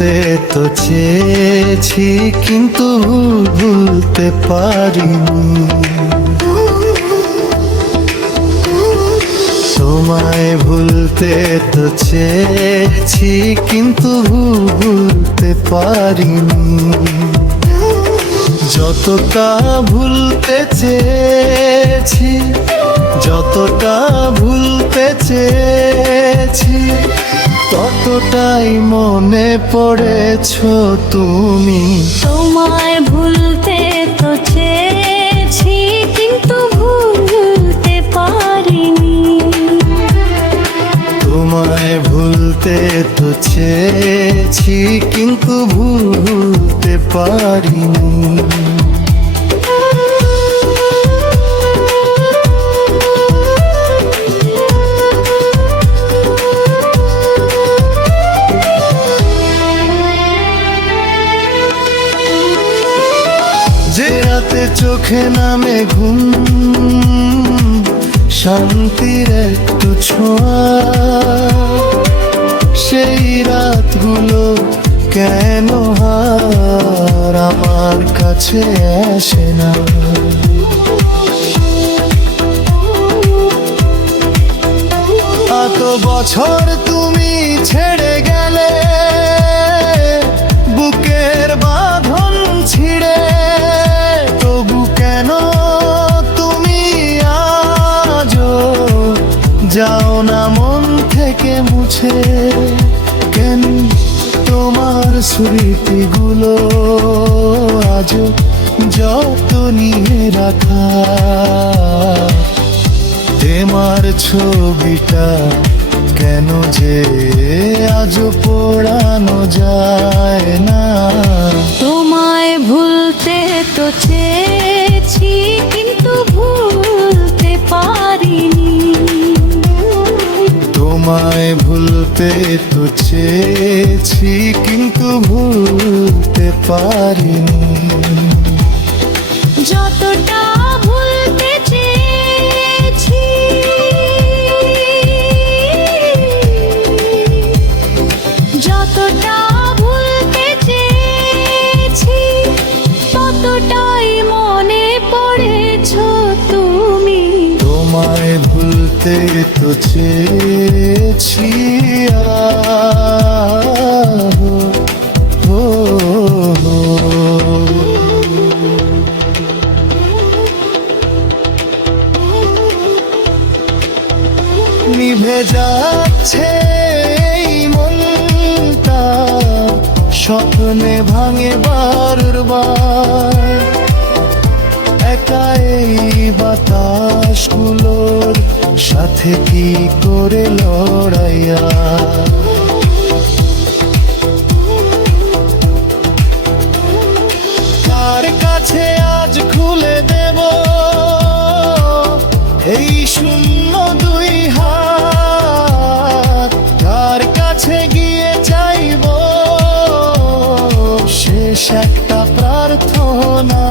ভুলতে তো চেয়েছি কিন্তু ভুলতে পারিনি। তোমায় ভুলতে তো চেয়েছি কিন্তু ভুলতে পারিনি। যতটা ভুলতে চেয়েছি, যতটা ভুলতে চেয়েছি, ততটাই মনে পড়েছো তুমি। তোমায় ভুলতে তো চেয়েছি কিন্তু ভুলতে পারিনি। তোমায় ভুলতে তো চেয়েছি কিন্তু ভুলতে পারিনি। যে রাতে চোখে নামে ঘুম, শান্তির একটু ছোঁয়া, সেই রাতগুলো কেন আর আমার কাছে আসে না। এত বছর তুমি ছেড়ে গেলে, বুকের বাঁধন ছিঁড়ে, তবু কেন তুমি আজও যাও না মন থেকে মুছে? কেন তোমার স্মৃতিগুলো আজও যত নিয়ে রাখা? তোমার ছবিটা কেন যে আজও পোড়ানো যায় না? তোমায় ভুলতে তো চেয়েছি কিন্তু ভুলতে পারিনি। তোমায় ভুলতে তো চেয়েছি কিন্তু ভুলতে পারিনি। যতটা ভুলতে চেয়েছি, যতটা ভুলতে চেয়েছি, ততটাই মনে পড়েছো তুমি। তোমায় ভুলতে তো চেয়েছি নিভে যাচ্ছে এই মনটা, স্বপ্নে ভাঙে বারবার। একা এই বাতাসগুলোর সাথে কি করে লড়াইয়া? কার কাছে আজ খুলে দেব এই শূন্য দুই হাত? কার কাছে গিয়ে চাইব শেষ একটা প্রার্থনা?